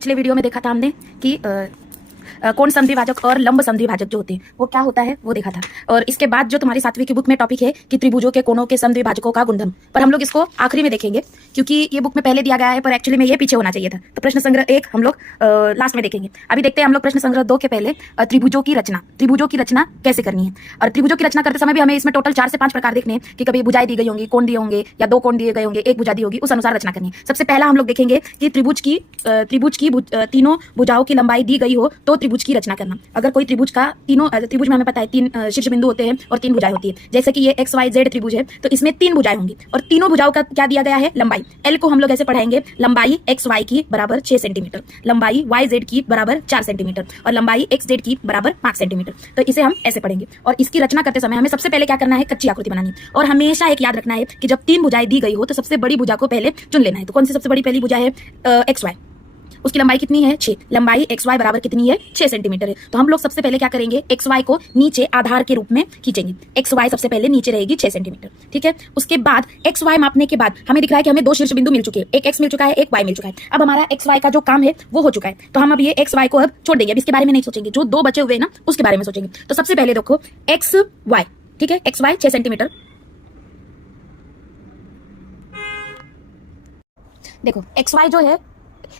पिछले वीडियो में देखा था हमने कि कोण समद्विभाजक और लंब समद्विभाजक जो होते हैं वो क्या होता है वो देखा था। और इसके बाद जो तुम्हारी 7वीं की बुक में टॉपिक है कि त्रिभुजों के कोणों के समद्विभाजकों का गुणधर्म, पर हम लोग इसको आखिरी में देखेंगे क्योंकि ये बुक में पहले दिया गया है, पर एक्चुअली में ये पीछे होना चाहिए था। तो प्रश्न संग्रह 1 हम लोग लास्ट में देखेंगे। अभी देखते हैं हम लोग प्रश्न संग्रह 2 के पहले त्रिभुजों की रचना कैसे करनी है। और त्रिभुजों की रचना करते समय भी हमें इसमें टोटल 4 से 5 प्रकार देखने हैं कि कभी भुजाएं दी गई होंगी, कोण दिए होंगे या 2 कोण दिए गए होंगे, एक भुजा दी होगी, उस अनुसार रचना करनी है। सबसे पहला हम लोग देखेंगे कि त्रिभुज की तीनों भुजाओं की लंबाई दी गई हो तो त्रिभुज की रचना करना। अगर कोई त्रिभुज का त्रिभुज में हमें पता है 3 शीर्ष बिंदु होते हैं और 3 भुजाएं होती है। जैसे कि ये XYZ त्रिभुज है तो इसमें 3 भुजाएं होंगी और तीनों भुजाओं का क्या दिया गया है, लंबाई। L को हम लोग ऐसे पढ़ाएंगे, लंबाई XY की बराबर 6 सेंटीमीटर, लंबाई YZ की बराबर 4 सेंटीमीटर और लंबाई XZ की बराबर 5 सेंटीमीटर। तो इसे हम ऐसे पढ़ेंगे। और इसकी रचना करते समय हमें सबसे पहले क्या करना है, कच्ची आकृति बनानी है। और हमेशा एक याद रखना है कि जब 3 भुजाएं दी गई हो तो सबसे बड़ी भुजा को पहले चुन लेना है। तो कौन सी सबसे बड़ी पहली भुजा है, XY। उसकी लंबाई कितनी है, 6। लंबाई XY बराबर कितनी है, 6 सेंटीमीटर है। तो हम लोग सबसे पहले क्या करेंगे, XY को नीचे आधार के रूप में खींचेंगे। XY सबसे पहले नीचे रहेगी 6 सेंटीमीटर, ठीक है। उसके बाद XY मापने के बाद हमें दिख रहा है कि हमें 2 शीर्ष बिंदु मिल चुके हैं, एक X मिल चुका है, एक Y मिल चुका है। अब हमारा XY का जो काम है वो हो चुका है, तो हम अब ये XY को अब छोड़ देंगे। अब इसके बारे में नहीं सोचेंगे, जो 2 बचे हुए ना उसके बारे में सोचेंगे। तो सबसे पहले देखो XY, ठीक है, XY 6 सेंटीमीटर। देखो XY जो है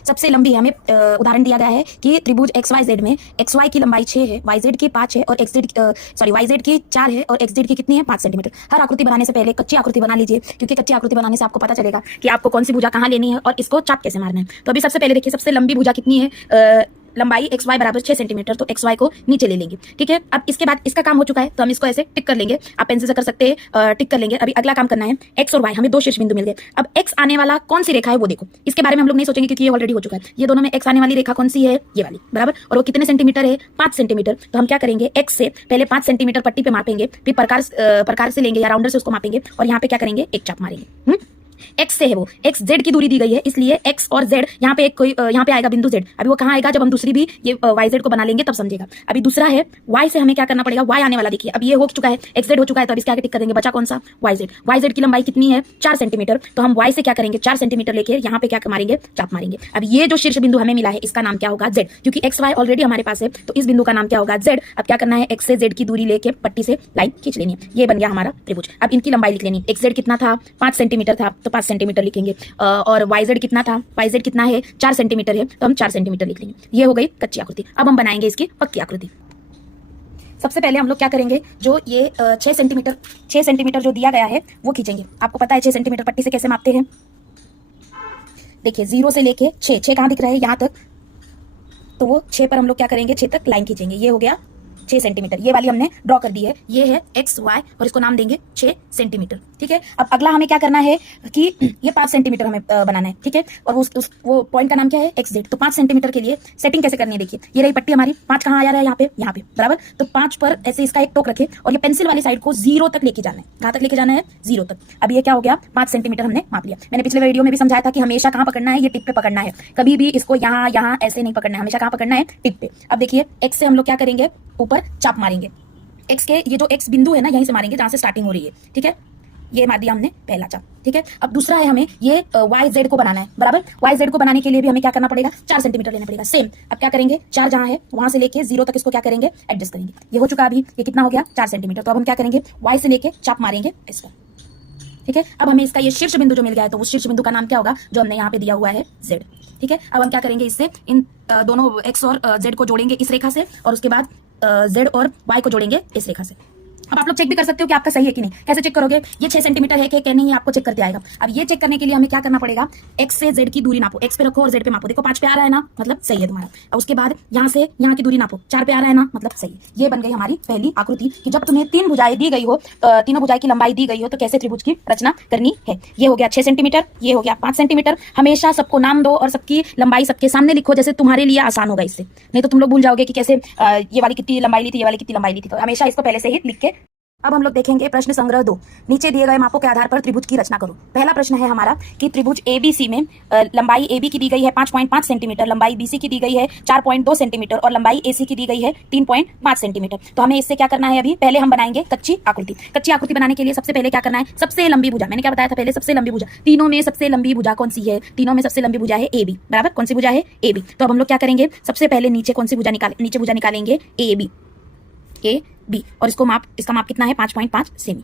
सबसे लंबी है। हमें उदाहरण दिया गया है कि त्रिभुज XYZ में XY की लंबाई 6 है, YZ की 5 है और YZ की 4 है और XZ की कितनी है, 5 सेंटीमीटर। हर आकृति बनाने से पहले कच्ची आकृति बना लीजिए, क्योंकि कच्ची आकृति बनाने से आपको पता चलेगा कि आपको कौन सी भुजा कहाँ लेनी है और इसको चाप कैसे मारना है। तो अभी सबसे पहले देखिए, सबसे लंबी भुजा कितनी है, लंबाई XY बराबर 6 सेंटीमीटर, तो XY को नीचे ले लेंगे, ठीक है। अब इसके बाद इसका काम हो चुका है तो हम इसको ऐसे टिक कर लेंगे, आप पेंसिल से कर सकते हैं, टिक कर लेंगे। अभी अगला काम करना है, X और Y, हमें 2 शीर्ष बिंदु मिल गए। अब X आने वाला कौन सी रेखा है वो देखो, इसके बारे में हम लोग नहीं सोचेंगे क्योंकि ये ऑलरेडी हो चुका है। ये दोनों में X आने वाली रेखा कौन सी है, ये वाली, बराबर। और वो कितने सेंटीमीटर है, 5 सेंटीमीटर। तो हम क्या करेंगे, X से पहले 5 सेंटीमीटर पट्टी पे मापेंगे, फिर प्रकार से लेंगे या राउंडर से उसको मापेंगे और यहाँ पे क्या करेंगे, एक चाप मारेंगे। X से है वो, XZ की दूरी दी गई है, इसलिए X और Z यहाँ पे यहाँ पे आएगा बिंदु Z। अभी वो कहाँ आएगा, जब हम दूसरी भी ये YZ को बना लेंगे तब समझेगा। अभी दूसरा है Y से हमें क्या करना पड़ेगा, Y आने वाला देखिए। अब ये हो चुका है, XZ हो चुका है, तो अब इसके आगे टिक कर देंगे। बचा कौन सा, YZ। YZ की लंबाई कितनी है, 4 सेंटीमीटर। तो हम Y से क्या करेंगे, 4 सेंटीमीटर लेके यहाँ पे क्या मारेंगे, चाप मारेंगे। अब ये जो शीर्ष बिंदु हमें मिला है इसका नाम क्या होगा, Z, क्योंकि XY ऑलरेडी हमारे पास है तो इस बिंदु का नाम क्या होगा, Z। अब क्या करना है, X से Z की दूरी लेके पट्टी से लाइन खींच लेनी है, ये बन गया हमारा त्रिभुज। अब इनकी लंबाई लिख लेनी है। XZ कितना था, 5 सेंटीमीटर था, तो 5 सेंटीमीटर लिखेंगे। और YZ कितना था, YZ कितना है, 4 सेंटीमीटर है, तो हम 4 सेंटीमीटर लिख लेंगे। ये हो गई कच्ची आकृति। अब हम बनाएंगे इसकी पक्की आकृति। सबसे पहले हम लोग क्या करेंगे, जो ये 6 सेंटीमीटर जो दिया गया है वो खींचेंगे। आपको पता है 6 सेंटीमीटर पट्टी से कैसे मापते हैं, देखिए 0 से लेके 6 कहाँ दिख रहा है, यहाँ तक। तो वो 6 पर हम लोग क्या करेंगे, 6 तक लाइन खींचेंगे। ये हो गया 6 सेंटीमीटर, ये वाली हमने ड्रॉ कर दी है। ये है XY और इसको नाम देंगे 6 सेंटीमीटर, ठीक है। अब अगला हमें क्या करना है कि ये 5 सेंटीमीटर हमें बनाना है, ठीक है। और वो पॉइंट का नाम क्या है, XZ। तो 5 सेंटीमीटर के लिए सेटिंग कैसे करनी है, देखिए ये रही पट्टी हमारी, 5 कहाँ आ रहा है, यहाँ पे, बराबर। तो 5 पर ऐसे इसका एक टोक रखे और ये पेंसिल वाली साइड को 0 तक लेके जाना है। कहाँ तक लेके जाना है, 0 तक। अब ये क्या हो गया, 5 सेंटीमीटर हमने माप लिया। मैंने पिछले वीडियो में भी समझाया था कि हमेशा कहाँ पकड़ना है, ये टिप पे पकड़ना है, कभी भी इसको यहाँ ऐसे नहीं पकड़ना है, हमेशा कहाँ पकड़ना है, टिप पे। अब देखिए X से हम लोग क्या करेंगे, ऊपर चाप मारेंगे। X के ये जो X बिंदु है ना, यहीं से मारेंगे जहां से स्टार्टिंग हो रही है, ठीक है। ये मार दिया हमने पहला चाप, ठीक है। अब दूसरा है, हमें ये YZ को बनाना है, बराबर। YZ को बनाने के लिए भी हमें क्या करना पड़ेगा, 4 सेंटीमीटर लेना पड़ेगा, सेम। अब क्या करेंगे, 4 जहां है वहां से लेके 0 तक इसको क्या करेंगे, एडजस्ट करेंगे। ये हो चुका, अभी ये कितना हो गया, 4 सेंटीमीटर। तो अब हम क्या करेंगे, Y से लेके चाप मारेंगे इसका, ठीक है। अब हमें इसका ये शीर्ष बिंदु जो मिल गया है तो उस शीर्ष बिंदु का नाम क्या होगा, जो हमने यहाँ पे दिया हुआ है, Z, ठीक है। अब हम क्या करेंगे, इससे इन दोनों X और Z को जोड़ेंगे इस रेखा से और उसके बाद Z और Y को जोड़ेंगे इस रेखा से। अब आप लोग चेक भी कर सकते हो कि आपका सही है कि नहीं। कैसे चेक करोगे, ये 6 सेंटीमीटर है कि नहीं, आपको चेक करते आएगा। अब ये चेक करने के लिए हमें क्या करना पड़ेगा, X से Z की दूरी नापो, X पे रखो और Z पे मापो। देखो 5 पे आ रहा है ना, मतलब सही है तुम्हारा। और उसके बाद यहाँ से यहाँ की दूरी नापो, 4 पे आ रहा है ना, मतलब सही। ये बन गई हमारी पहली आकृति कि जब तुम्हें 3 भुजाएं दी गई हो, तीनों भुजाएं की लंबाई दी गई हो तो कैसे त्रिभुज की रचना करनी है। ये हो गया 6 सेंटीमीटर, ये हो गया 5 सेंटीमीटर। हमेशा सबको नाम दो और सबकी लंबाई सबके सामने लिखो, जैसे तुम्हारे लिए आसान होगा इससे। नहीं तो तुम लोग भूल जाओगे कि कैसे ये वाली कितनी लंबाई ली थी, ये वाली कितनी लंबाई ली थी। तो हमेशा इसको पहले से ही लिख के अब हम लोग देखेंगे प्रश्न संग्रह 2। नीचे दिए गए मापों के आधार पर त्रिभुज की रचना करो। पहला प्रश्न है हमारा कि त्रिभुज एबीसी में लंबाई AB की दी गई है 5.5 सेंटीमीटर, लंबाई BC की दी गई है 4.2 सेंटीमीटर और लंबाई AC की दी गई है 3.5 सेंटीमीटर। तो हमें इससे क्या करना है, अभी पहले हम बनाएंगे कच्ची आकृति। कच्ची आकृति बनाने के लिए सबसे पहले क्या करना है, सबसे लंबी भुजा, मैंने क्या बताया था पहले, सबसे लंबी भुजा, तीनों में सबसे लंबी भुजा कौन सी है, तीनों में सबसे लंबी भुजा है AB, बराबर, कौन सी भुजा है AB। तो अब हम लोग क्या करेंगे, सबसे पहले नीचे कौन सी भुजा नीचे भुजा निकालेंगे AB और इसका माप कितना है 5.5 सेमी।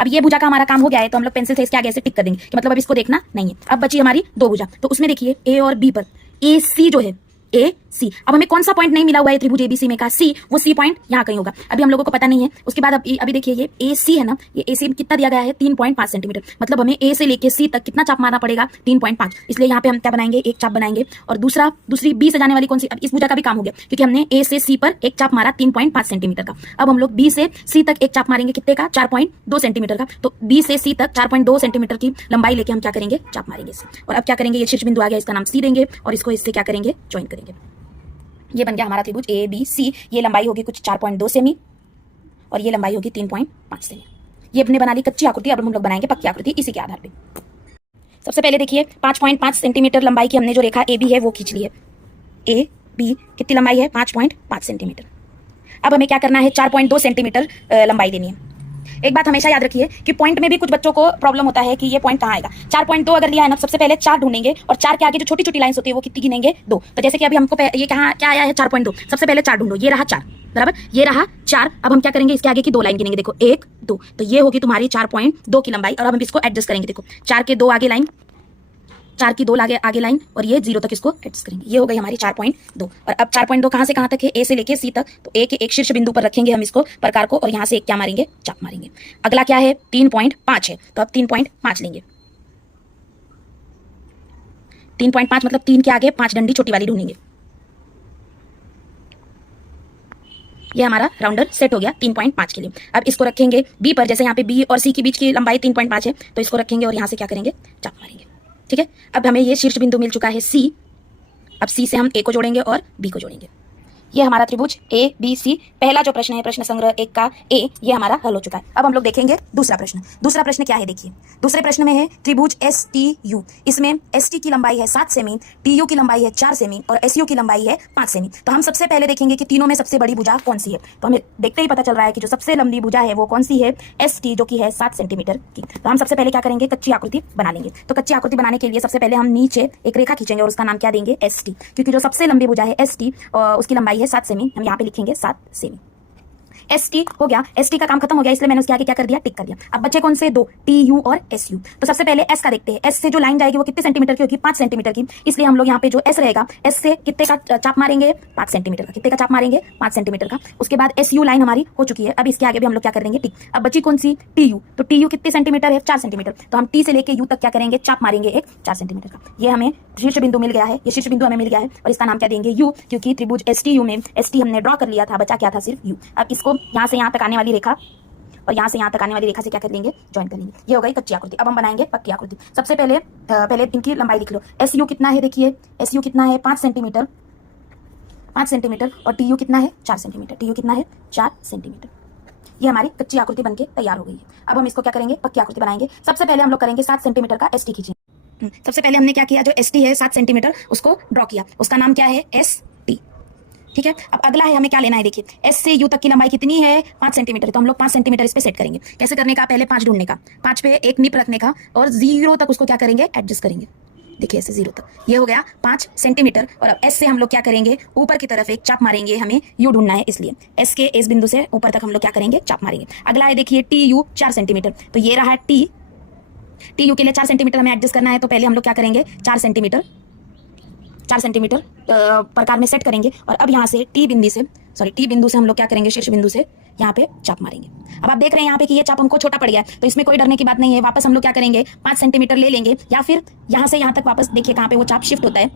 अब ये भुजा का हमारा काम हो गया है, तो हम लोग पेंसिल से इसके आगे ऐसे टिक कर देंगे कि मतलब अब इसको देखना नहीं है। अब बची हमारी दो भुजा, तो उसमें देखिए A और B पर AC जो है AC, अब हमें कौन सा पॉइंट नहीं मिला हुआ है त्रिभुज एबीसी में का, C, वो C पॉइंट यहाँ कहीं होगा, अभी हम लोगों को पता नहीं है। उसके बाद अभी देखिए ये AC है ना, ये AC कितना दिया गया है 3.5 सेंटीमीटर, मतलब हमें A से लेके C तक कितना चाप मारना पड़ेगा 3.5, इसलिए यहाँ पे हम क्या बनाएंगे, एक चाप बनाएंगे। और दूसरी B से जाने वाली कौन सी, अब इस भुजा का भी काम हो गया क्योंकि हमने A से C पर एक चाप मारा 3.5 सेंटीमीटर का। अब हम लोग B से C तक एक चाप मारेंगे कितने का, 4.2 सेंटीमीटर का। तो B से C तक 4.2 सेंटीमीटर की लंबाई लेके हम क्या करेंगे, चाप मारेंगे इसे। और अब क्या करेंगे, ये शीर्ष बिंदु आ गया, इसका नाम C देंगे और इसको इससे क्या करेंगे, ज्वाइन करेंगे। ये बन गया हमारा त्रिभुज ABC। ये लंबाई होगी कुछ 4.2 सेमी और ये लंबाई होगी 3.5 सेमी। ये अपने बना ली कच्ची आकृति। अब हम लोग बनाएंगे पक्की आकृति इसी के आधार पे। सबसे पहले देखिए 5.5 सेंटीमीटर लंबाई की हमने जो रेखा AB है वो खींच ली है। AB कितनी लंबाई है, 5.5 सेंटीमीटर। अब हमें क्या करना है, 4.2 सेंटीमीटर लंबाई देनी है। एक बात हमेशा याद रखिए कि पॉइंट में भी कुछ बच्चों को प्रॉब्लम होता है कि ये पॉइंट कहाँ आएगा। 4.2 अगर लिया है ना, सबसे पहले 4 ढूंढेंगे और 4 के आगे जो छोटी छोटी लाइंस होती है वो कितनी गिनेंगे, 2। तो जैसे कि अभी हमको ये कहाँ क्या आया है 4.2, सबसे पहले 4 ढूंढो, ये रहा 4, बराबर, ये रहा 4। अब हम क्या करेंगे, इसके आगे की 2 लाइन गिनेंगे, देखो 1 2, तो ये होगी तुम्हारी 4.2 की लंबाई। और अब हम इसको एडजस्ट करेंगे, देखो 4 के 2 आगे लाइन, 4 की 2 आगे लाइन और ये 0 तक इसको एडजस्ट करेंगे, ये हो गई हमारी 4.2। और अब 4.2 कहाँ से कहाँ तक है, A से लेके C तक, तो A के एक शीर्ष बिंदु पर रखेंगे हम इसको प्रकार को और यहाँ से एक क्या मारेंगे, चाप मारेंगे। अगला क्या है, 3.5 है, तो अब 3.5 लेंगे। 3.5 मतलब 3 के आगे 5 डंडी छोटी वाली ढूंढेंगे। ये हमारा राउंडर सेट हो गया 3.5 के लिए। अब इसको रखेंगे B पर, जैसे यहाँ पे B और C के बीच की लंबाई 3.5 है, तो इसको रखेंगे और यहाँ से क्या करेंगे, चाप मारेंगे। ठीक है, अब हमें ये शीर्ष बिंदु मिल चुका है C। अब C से हम A को जोड़ेंगे और B को जोड़ेंगे। ये हमारा त्रिभुज ABC पहला जो प्रश्न है, प्रश्न संग्रह 1 का A, ये हमारा हल हो चुका है। अब हम लोग देखेंगे दूसरा प्रश्न। दूसरा प्रश्न क्या है, देखिए दूसरे प्रश्न में है त्रिभुज STU। इसमें ST की लंबाई है 7 सेमी, TU की लंबाई है 4 सेमी और SU की लंबाई है 5 सेमी। तो हम सबसे पहले देखेंगे कि तीनों में सबसे बड़ी भुजा कौन सी है। तो हमें देखते ही पता चल रहा है कि जो सबसे लंबी भुजा है वो कौन सी है, ST, जो कि है 7 सेंटीमीटर की। तो हम सबसे पहले क्या करेंगे, कच्ची आकृति बना लेंगे। तो कच्ची आकृति बनाने के लिए सबसे पहले हम नीचे एक रेखा खींचेंगे और उसका नाम क्या देंगे, ST, क्योंकि जो सबसे लंबी भुजा है ST उसकी लंबाई है 7 सेमी, हम यहाँ पे लिखेंगे 7 सेमी। ST हो गया, ST का काम खत्म हो गया, इसलिए मैंने उसके आगे क्या कर दिया, टिक कर दिया। अब बच्चे कौन से, 2, TU और SU। तो सबसे पहले S का देखते हैं। S से जो लाइन जाएगी वो कितने सेंटीमीटर की होगी, 5 सेंटीमीटर की, इसलिए हम लोग यहाँ पे जो S रहेगा, S से कितने का चाप मारेंगे, 5 सेंटीमीटर का। कितने का चाप मारेंगे, 5 सेंटीमीटर का। उसके बाद SU लाइन हमारी हो चुकी है। अब इसके आगे भी हम लोग क्या कर देंगे, टिक। अब बची कौन सी, TU। तो TU कितने सेंटीमीटर है, 4 सेंटीमीटर। तो हम T से लेके U तक क्या करेंगे, चाप मारेंगे एक 4 सेंटीमीटर का। ये हमें शीर्ष बिंदु मिल गया है, ये शीर्ष बिंदु हमें मिल गया है और इसका नाम क्या देंगे, U, क्योंकि त्रिभुज STU में ST हमने ड्रॉ कर लिया था, बचा क्या था, सिर्फ U। अब इसको यहाँ से यहाँ तक आने वाली रेखा और यहाँ से यहाँ तक आने वाली रेखा से क्या कर लेंगे, ज्वाइन कर लेंगे। ये हो गई कच्ची आकृति। अब हम बनाएंगे पक्की आकृति। सबसे पहले इनकी लंबाई लिख लो। SU कितना है, देखिए SU कितना है, 5 सेंटीमीटर, 5 सेंटीमीटर और TU कितना है, 4 सेंटीमीटर। TU कितना है, 4 सेंटीमीटर। ये हमारी कच्ची आकृति बनके तैयार हो गई है। अब हम इसको क्या करेंगे, पक्की आकृति बनाएंगे। सबसे पहले हम लोग करेंगे 7 सेंटीमीटर का ST खींचेंगे। सबसे पहले हमने क्या किया, जो ST है 7 सेंटीमीटर उसको ड्रॉ किया, उसका नाम क्या है, ST। ठीक है, अब अगला है हमें क्या लेना है, देखिए S से U तक की लंबाई कितनी है, 5 सेंटीमीटर। तो हम लोग 5 सेंटीमीटर इस पे सेट करेंगे। कैसे करने का, पहले 5 ढूंढने का, 5 पे एक निप रखने का और 0 तक उसको क्या करेंगे, एडजस्ट करेंगे। देखिए ऐसे 0 तक, ये हो गया 5 सेंटीमीटर। और अब S से हम लोग क्या करेंगे, ऊपर की तरफ एक चाप मारेंगे, हमें U ढूंढना है, इसलिए S के इस बिंदु से ऊपर तक हम लोग क्या करेंगे, चाप मारेंगे। अगला है देखिए TU 4 सेंटीमीटर। तो ये रहा TU के लिए 4 सेंटीमीटर हमें एडजस्ट करना है। तो पहले हम लोग क्या करेंगे, 4 सेंटीमीटर प्रकार में सेट करेंगे और अब यहाँ से टी बिंदु से हम लोग क्या करेंगे, शीर्ष बिंदु से यहाँ पे चाप मारेंगे। अब आप देख रहे हैं यहाँ पे कि ये चाप हमको छोटा पड़ गया है, तो इसमें कोई डरने की बात नहीं है। वापस हम लोग क्या करेंगे, 5 सेंटीमीटर ले लेंगे या फिर यहाँ से यहाँ तक वापस, देखिए कहाँ पे वो चाप शिफ्ट होता है,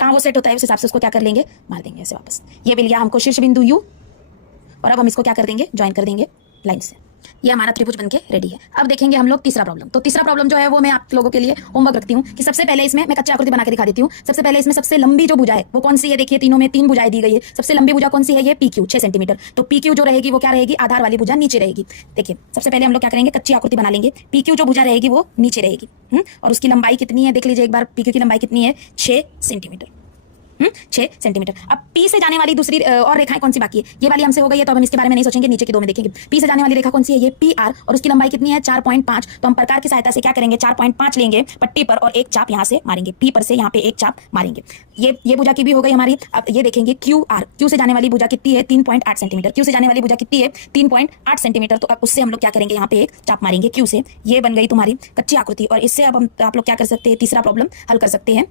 कहाँ वो सेट होता है, उस हिसाब से उसको क्या कर लेंगे, मार देंगे ऐसे वापस। ये मिल गया हमको शीर्ष बिंदु U और अब हम इसको क्या कर देंगे, ज्वाइन कर देंगे लाइन से। ये हमारा त्रिभुज बनके रेडी है। अब देखेंगे हम लोग तीसरा प्रॉब्लम। तो तीसरा प्रॉब्लम जो है वो मैं आप लोगों के लिए होमवर्क रखती हूँ कि सबसे पहले इसमें मैं कच्ची आकृति बना के दिखा देती हूँ। सबसे पहले इसमें सबसे लंबी जो भुजा है वो कौन सी है, देखिए तीनों में 3 भुजाएं दी गई है। सबसे लंबी भुजा कौन सी है, ये PQ 6 सेंटीमीटर। तो PQ जो रहेगी वो क्या रहेगी, आधार वाली भुजा नीचे रहेगी। देखिए सबसे पहले हम लोग क्या करेंगे, कच्ची आकृति बना लेंगे। PQ जो भुजा रहेगी वो नीचे रहेगी और उसकी लंबाई कितनी है, देख लीजिए एक बार, PQ की लंबाई कितनी है, 6 सेंटीमीटर। 6 सेंटीमीटर। अब P से जाने वाली दूसरी और रेखाएं कौन सी बाकी है, ये वाली हमसे हो गई है तो अब हम इसके बारे में नहीं सोचेंगे, नीचे के दो में देखेंगे। P से जाने वाली रेखा कौन सी है, ये PR और उसकी लंबाई कितनी है, 4.5। तो हम प्रकार की सहायता से क्या करेंगे, 4.5 लेंगे पट्टी पर और एक चाप यहाँ से मारेंगे, P पर से यहाँ पे एक चाप मारेंगे। ये भुजा की भी हो गई हमारी। अब ये देखेंगे QR, Q से जाने वाली भुजा कितनी है, 3.8 सेंटीमीटर। Q से जाने वाली भुजा कितनी है, 3.8 सेंटीमीटर। तो अब उससे हम लोग क्या करेंगे, यहाँ पे एक चाप मारेंगे Q से। ये बन गई तुम्हारी कच्ची आकृति। और इससे अब हम आप लोग क्या कर सकते हैं, तीसरा प्रॉब्लम हल कर सकते हैं।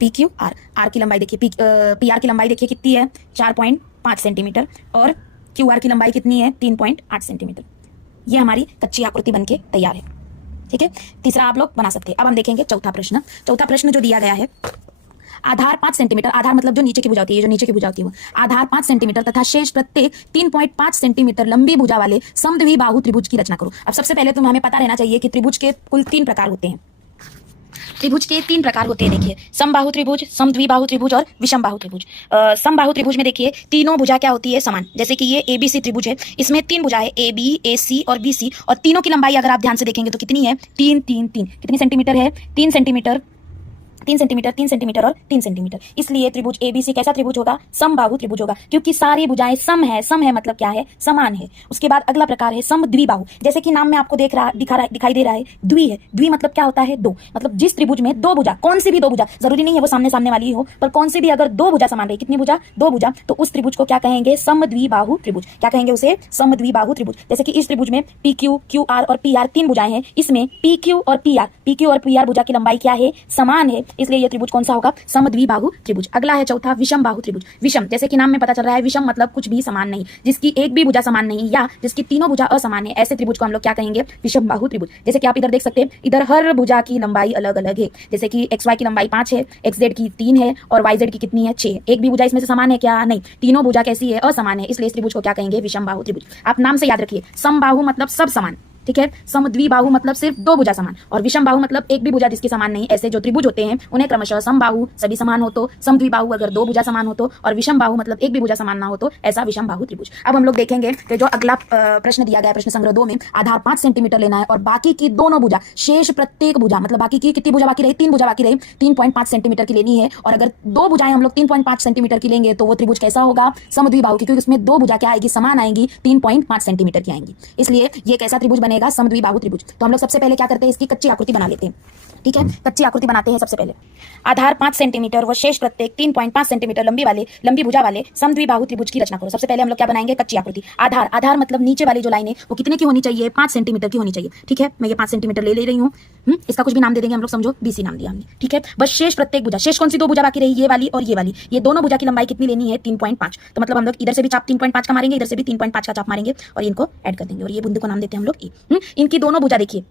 PQR की लंबाई देखिए, PR की लंबाई देखिए कितनी है, 4.5 सेंटीमीटर और QR की लंबाई कितनी है, 3.8 सेंटीमीटर। ये हमारी कच्ची आकृति बनके तैयार है। ठीक है, तीसरा आप लोग बना सकते हैं। अब हम देखेंगे चौथा प्रश्न। चौथा प्रश्न जो दिया गया है, आधार 5 सेंटीमीटर, आधार मतलब जो नीचे की भुजा होती है, जो नीचे की भुजा होती है वो आधार 5 सेंटीमीटर तथा शेष प्रत्येक 3.5 सेंटीमीटर लंबी भुजा वाले समद्विबाहु त्रिभुज की रचना करो। अब सबसे पहले तो हमें पता रहना चाहिए कि त्रिभुज के कुल 3 प्रकार होते हैं। त्रिभुज के 3 प्रकार होते हैं, देखिए समबाहु त्रिभुज, समद्विबाहु त्रिभुज और विषमबाहु त्रिभुज। समबाहु त्रिभुज में देखिए तीनों भुजा क्या होती है, समान। जैसे कि ये ABC त्रिभुज है, इसमें 3 भुजाएं AB, AC और BC और तीनों की लंबाई अगर आप ध्यान से देखेंगे तो कितनी है, 3 3 3। कितनी सेंटीमीटर है, 3 सेंटीमीटर, 3 सेंटीमीटर, 3 सेंटीमीटर और 3 सेंटीमीटर। इसलिए त्रिभुज ABC कैसा त्रिभुज होगा, समबाहु त्रिभुज होगा, क्योंकि सारी भुजाएं सम है। सम है मतलब क्या है, समान है। उसके बाद अगला प्रकार है समद्विबाहु। जैसे कि नाम में आपको दिखाई दे रहा है, द्वि है। द्वि मतलब क्या होता है, 2। मतलब जिस त्रिभुज में 2 भुजा, कौन सी भी 2 भुजा, जरूरी नहीं है वो सामने सामने वाली हो, पर कौन सी भी अगर 2 भुजा समान रही, कितनी भुजा, 2 भुजा, तो उस त्रिभुज को क्या कहेंगे, समद्विबाहु त्रिभुज। क्या कहेंगे उसे, समद्विबाहु त्रिभुज। जैसे कि इस त्रिभुज में PQ, QR और PR 3 भुजाएं हैं। इसमें PQ और PR भुजा की लंबाई क्या है, समान है। इसलिए यह त्रिभुज कौन सा होगा, समद्विबाहु त्रिभुज। अगला है चौथा, विषमबाहु त्रिभुज। विषम, जैसे कि नाम में पता चल रहा है, विषम मतलब कुछ भी समान नहीं, जिसकी एक भी भुजा समान नहीं या जिसकी तीनों भुजा असमान है, ऐसे त्रिभुज को हम लोग क्या कहेंगे, विषमबाहु त्रिभुज। जैसे कि आप इधर देख सकते हैं, इधर हर भुजा की लंबाई अलग अलग है। जैसे कि XY की लंबाई 5 है, XZ की 3 है और YZ की कितनी है, 6। एक भी भुजा इसमें से समान है क्या, नहीं। तीनों भुजा कैसी है, असमान है। इसलिए इस त्रिभुज को क्या कहेंगे, विषमबाहु त्रिभुज। आप नाम से याद रखिए, समबाहु मतलब सब समान, ठीक है। समद्विबाहु मतलब सिर्फ 2 भुजा समान, और विषमबाहु मतलब एक भी भुजा जिसकी समान नहीं। ऐसे जो त्रिभुज होते हैं उन्हें क्रमशः समबाहु, सभी समान हो तो, समद्विबाहु अगर 2 भुजा समान हो तो, और विषमबाहु मतलब एक भी भुजा समान ना हो तो, ऐसा विषमबाहु त्रिभुज। अब हम लोग देखेंगे कि जो अगला प्रश्न दिया गया, प्रश्न संग्रह 2 में आधार 5 सेंटीमीटर लेना है और बाकी की दोनों भुजा, शेष प्रत्येक भुजा, मतलब बाकी की कितनी भुजा बाकी रही, 3 भुजा बाकी रही, 3.5 सेंटीमीटर की लेनी है। और अगर 2 भुजाएं हम लोग 3.5 सेंटीमीटर की लेंगे तो वो त्रिभुज कैसा होगा, समद्विबाहु, क्योंकि उसमें 2 भुजा क्या आएगी, समान आएंगी, 3.5 सेंटीमीटर की आएंगी। इसलिए ये कैसा त्रिभुज बनेगा, समद्विबाहु त्रिभुज। तो हम लोग सबसे पहले क्या करते हैं, इसकी कच्ची आकृति बना लेते हैं। ठीक है, कच्ची आकृति बनाते हैं। सबसे पहले आधार 5 सेंटीमीटर व शेष प्रत्येक 3.5 सेंटीमीटर लंबी भुजा वाले समद्विबाहु त्रिभुज की रचना करो। सबसे पहले हम लोग क्या बनाएंगे, कच्ची आकृति। आधार मतलब नीचे वाली जो लाइन है वो कितने की होनी चाहिए, 5 सेंटीमीटर की होनी चाहिए। ठीक है, मैं ये 5 सेंटीमीटर ले रही हूँ। इसका कुछ भी नाम दे देंगे हम लोग, समझो BC नाम दिया हमने। ठीक है, बस शेष प्रत्येक भुजा, शेष कौन सी 2 भुजा बाकी रही, ये वाली और ये वाली, ये दोनों भुजा की लंबाई कितनी लेनी है, 3.5। तो मतलब हम लोग इधर से भी चाप 3.5 का मारेंगे, इधर से भी 3.5 का चाप मारेंगे और इनको ऐड कर देंगे और ये बिंदु को नाम देते हैं हम लोग E। इनकी दोनों भुजा देखिए,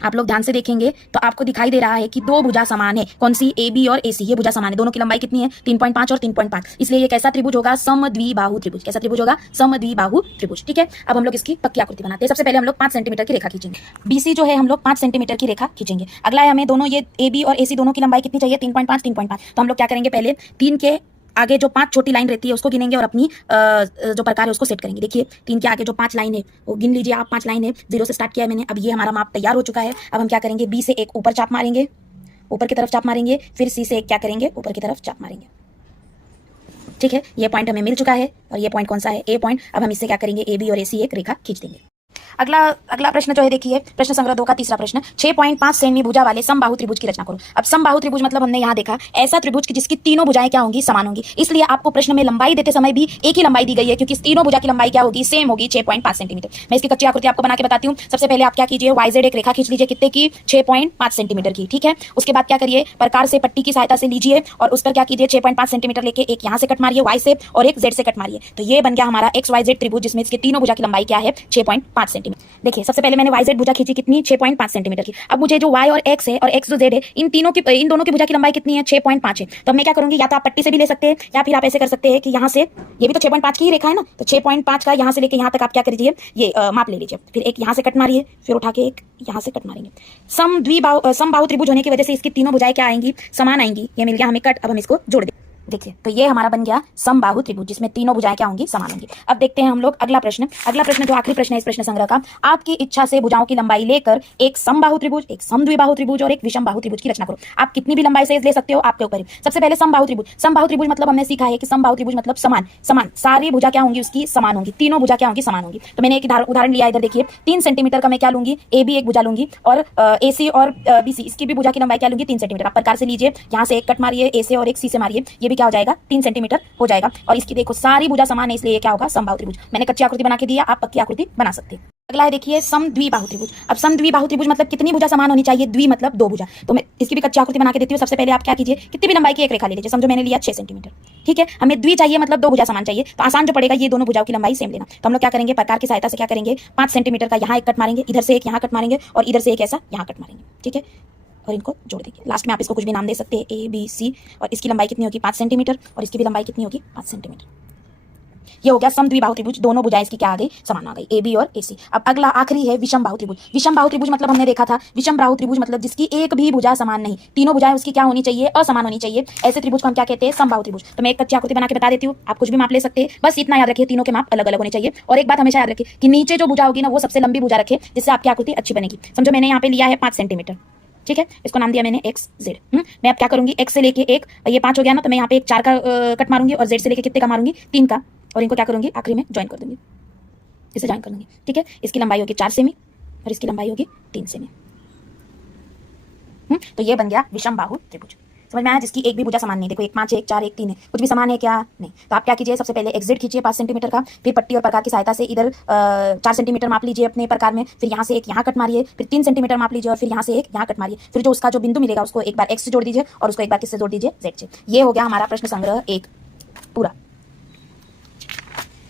आप लोग ध्यान से देखेंगे तो आपको दिखाई दे रहा है कि 2 भुजा समान है। कौन सी, AB और AC, ये भुजा समान है। दोनों की लंबाई कितनी है, 3.5 और 3.5। इसलिए ये कैसा त्रिभुज होगा, समद्विबाहु त्रिभुज। कैसा त्रिभुज होगा, समद्विबाहु त्रिभुज। ठीक है, अब हम लोग इसकी पक्की आकृति बनाते हैं। सबसे पहले हम लोग 5 सेंटीमीटर की रेखा खींचेंगे। BC जो है हम लोग 5 सेंटीमीटर की रेखा खींचेंगे। अगला है हमें दोनों, ये AB और AC दोनों की लंबाई कितनी चाहिए, 3.5। तो हम लोग क्या करेंगे, पहले 3 के आगे जो 5 छोटी लाइन रहती है उसको गिनेंगे और अपनी जो प्रकार है उसको सेट करेंगे। देखिए 3 के आगे जो 5 लाइन है वो गिन लीजिए आप, 5 लाइन है, 0 से स्टार्ट किया है मैंने। अब ये हमारा माप तैयार हो चुका है। अब हम क्या करेंगे, B से एक ऊपर चाप मारेंगे, ऊपर की तरफ चाप मारेंगे, फिर C से एक क्या करेंगे, ऊपर की तरफ चाप मारेंगे। ठीक है, ये पॉइंट हमें मिल चुका है और ये पॉइंट कौन सा है, A पॉइंट। अब हम इससे क्या करेंगे, AB और AC एक रेखा खींच देंगे। अगला प्रश्न जो है देखिए, प्रश्न संग्रह 2 का तीसरा प्रश्न, 6.5 सेमी भुजा वाले समबाहु त्रिभुज की रचना करो। अब समबाहु त्रिभुज मतलब हमने यहाँ देखा ऐसा त्रिभुज जिसकी तीनों भुजाएं क्या होंगी, समान होंगी। इसलिए आपको प्रश्न में लंबाई देते समय भी एक ही लंबाई दी गई है, क्योंकि तीनों भुजा की लंबाई क्या होगी, सेम होगी, 6.5 सेंटीमीटर। मैं इसकी कच्ची आकृति आपको बना के बताती हूँ। सबसे पहले आप क्या कीजिए, YZ एक रेखा खींच लीजिए, कितने की, 6.5 सेंटीमीटर की। ठीक है, उसके बाद क्या करिए, प्रकार से पट्टी की सहायता से लीजिए और उस पर क्या कीजिए, 6.5 सेंटीमीटर लेके एक यहाँ से कट मारिए Y से और एक Z से कट मारिए। तो ये बन गया हमारा XYZ त्रिभुज, जिसमें इसके तीनों भुजा की लंबाई क्या है, 6.5 सेंटीमीटर। देखिए सबसे पहले मैंने YZ भुजा खींची कितनी 6.5 सेंटीमीटर की। अब मुझे जो Y और X है और X जो Z है इन दोनों की भुजा की लंबाई कितनी है 6.5 है। तो अब मैं क्या करूंगी, या तो आप पट्टी से भी ले सकते हैं या फिर आप ऐसे कर सकते हैं कि यहाँ से ये भी तो 6.5 की ही रेखा है ना, तो 6.5 का यहाँ से लेके यहाँ तक आप क्या कर लीजिए, ये माप ले लीजिए। फिर एक यहाँ से कट मारिए, फिर उठा के एक यहाँ से कट मारेंगे। समबाहु त्रिभुज होने की वजह से इसकी तीनों भुजाएं क्या आएंगी, समान आएंगी। ये मिल गया हमें कट। अब हम इसको जोड़ दें। देखिए तो ये हमारा बन गया समबाहु त्रिभुज जिसमें तीनों भुजाएं क्या होंगी, समान होंगी। अब देखते हैं हम लोग अगला प्रश्न। अगला प्रश्न जो आखिरी प्रश्न है इस प्रश्न संग्रह का, आपकी इच्छा से भुजाओं की लंबाई लेकर एक समबाहु त्रिभुज, एक समद्विबाहु त्रिभुज और एक विषमबाहु त्रिभुज की रचना करो। आप कितनी भी लंबाई से ले सकते हो, आपके ऊपर है। सबसे पहले समबाहु त्रिभुज। समबाहु त्रिभुज मतलब हमने सीखा है कि समबाहु त्रिभुज मतलब समान, सारी भुजा क्या होंगी उसकी समान होंगी, तीनों भुजा क्या होंगी, समान होंगी। तो मैंने एक उदाहरण लिया, इधर देखिए 3 सेंटीमीटर का मैं क्या लूंगी, AB एक भुजा लूंगी और AC और BC इसकी भी भुजा की लंबाई क्या लूंगी 3 सेंटीमीटर। आप प्रकार से लीजिए, यहाँ से एक कट मारिए A से और एक C से मारिए, ये भी क्या हो जाएगा 3 सेंटीमीटर हो जाएगा। और इसकी देखो सारी भुजा समान है, इसलिए ये क्या होगा समबाहु त्रिभुज। मैंने कच्ची आकृति बना के दिया, आप पक्की आकृति बना सकते हैं। अगला है देखिए समद्विबाहु त्रिभुज। अब समद्विबाहु त्रिभुज मतलब कितनी भुजा समान होनी चाहिए, द्वि मतलब 2 भुजा। तो मैं इसकी भी कच्ची आकृति बना के देती हूँ। सबसे पहले आप क्या कीजिए, कितनी भी लंबाई की एक रेखा ले लीजिए। समझो मैंने लिया 6 सेंटीमीटर, ठीक है। हमें द्वि चाहिए मतलब 2 भुजा समान चाहिए, तो आसान जो पड़ेगा ये दोनों भुजाओं की लंबाई सेम लेना। तो हम लोग क्या करेंगे, प्रकार की सहायता से क्या करेंगे, 5 सेंटीमीटर का यहाँ एक कट मारेंगे, इधर से एक यहाँ कट मारेंगे और इधर से एक ऐसा यहाँ कट मारेंगे, ठीक है। और इनको जोड़ देंगे। लास्ट में आप इसको कुछ भी नाम दे सकते हैं, ABC। और इसकी लंबाई कितनी होगी 5 सेंटीमीटर और इसकी भी लंबाई कितनी होगी 5 सेंटीमीटर। ये हो गया समद्विबाहु त्रिभुज, दोनों भुजाएं इसकी क्या आ गई, समान आ गई, AB और AC। अब अगला आखिरी है विषमबाहु त्रिभुज। विषमबाहु त्रिभुज मतलब हमने देखा था, विषमबाहु त्रिभुज मतलब जिसकी एक भी भुजा समान नहीं, तीनों भुजाएं उसकी क्या होनी चाहिए, असमान होनी चाहिए। ऐसे त्रिभुज को हम क्या कहते हैं, समबाहु त्रिभुज। तो मैं एक कच्ची आकृति बना के बता देती हूँ, आप कुछ भी माप ले सकते हैं, बस इतना याद रखिए तीनों के माप अलग अलग होने चाहिए। और एक बात हमेशा याद रखिए कि नीचे जो भुजा होगी ना वो सबसे लंबी भुजा रखे, जिससे आपकी आकृति अच्छी बनेगी। समझो मैंने यहाँ पे लिया है 5 सेंटीमीटर, ठीक है, इसको नाम दिया मैंने XZ। मैं अब क्या करूंगी, X से लेके एक, ये 5 हो गया ना, तो मैं यहाँ पे एक 4 का कट मारूंगी और Z से लेके कितने का मारूंगी 3 का, और इनको क्या करूंगी आखिरी में ज्वाइन कर दूंगी, इसे ज्वाइन कर दूंगी, ठीक है। इसकी लंबाई होगी 4 सेमी और इसकी लंबाई होगी 3 सेमी। तो ये बन गया विषमबाहु त्रिभुज। समझ में आया, जिसकी एक भी भुजा समान नहीं। देखो एक 5 है, एक 4 है, एक 3 है, कुछ भी समान है क्या, नहीं। तो आप क्या कीजिए, सबसे पहले XZ खींचिए 5 सेंटीमीटर का, फिर पट्टी और प्रकार की सहायता से इधर 4 सेंटीमीटर माप लीजिए अपने प्रकार में, फिर यहाँ से एक यहाँ कट मारिए, फिर 3 सेंटीमीटर माप लीजिए और फिर यहाँ से एक यहाँ कट मारिए। फिर जो उसका जो बिंदु मिलेगा उसको एक बार X से जोड़ दीजिए और उसको एक बार किससे जोड़ दीजिए, Z से। ये हो गया हमारा प्रश्न संग्रह 1 पूरा।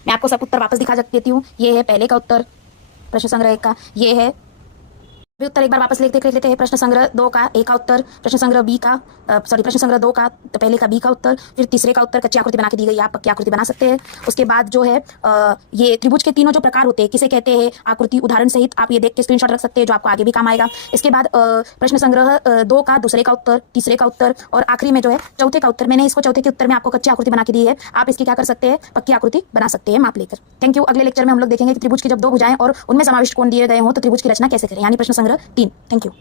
मैं आपको सब उत्तर वापस दिखा देती हूँ। ये है पहले का उत्तर प्रश्न संग्रह 1 का, ये है उत्तर एक बार वापस लिख लेते हैं। प्रश्न संग्रह 2 का A का उत्तर, प्रश्न संग्रह B का प्रश्न संग्रह 2 का पहले का B का उत्तर, फिर तीसरे का उत्तर कच्ची आकृति बना के दी गई, आप पक्की आकृति बना सकते हैं। उसके बाद जो है ये त्रिभुज के तीनों जो प्रकार होते हैं किसे कहते हैं, आकृति उदाहरण सहित आप ये देख के स्क्रीनशॉट रख सकते हैं जो आपको आगे भी काम आएगा। इसके बाद प्रश्न संग्रह 2 का दूसरे का उत्तर, तीसरे का उत्तर और आखिरी में जो है चौथे का उत्तर। मैंने इसको चौथे के उत्तर में आपको कच्ची आकृति बना के दी है, आप इसकी क्या कर सकते हैं, पक्की आकृति बना सकते हैं माप लेकर। Thank you. अगले लेक्चर में हम लोग देखेंगे कि त्रिभुज की जब 2 भुजाएं और उनमें समाविष्ट कोण दिए गए हों तो त्रिभुज की रचना कैसे करें, यानी प्रश्न संग्रह 3। Thank you.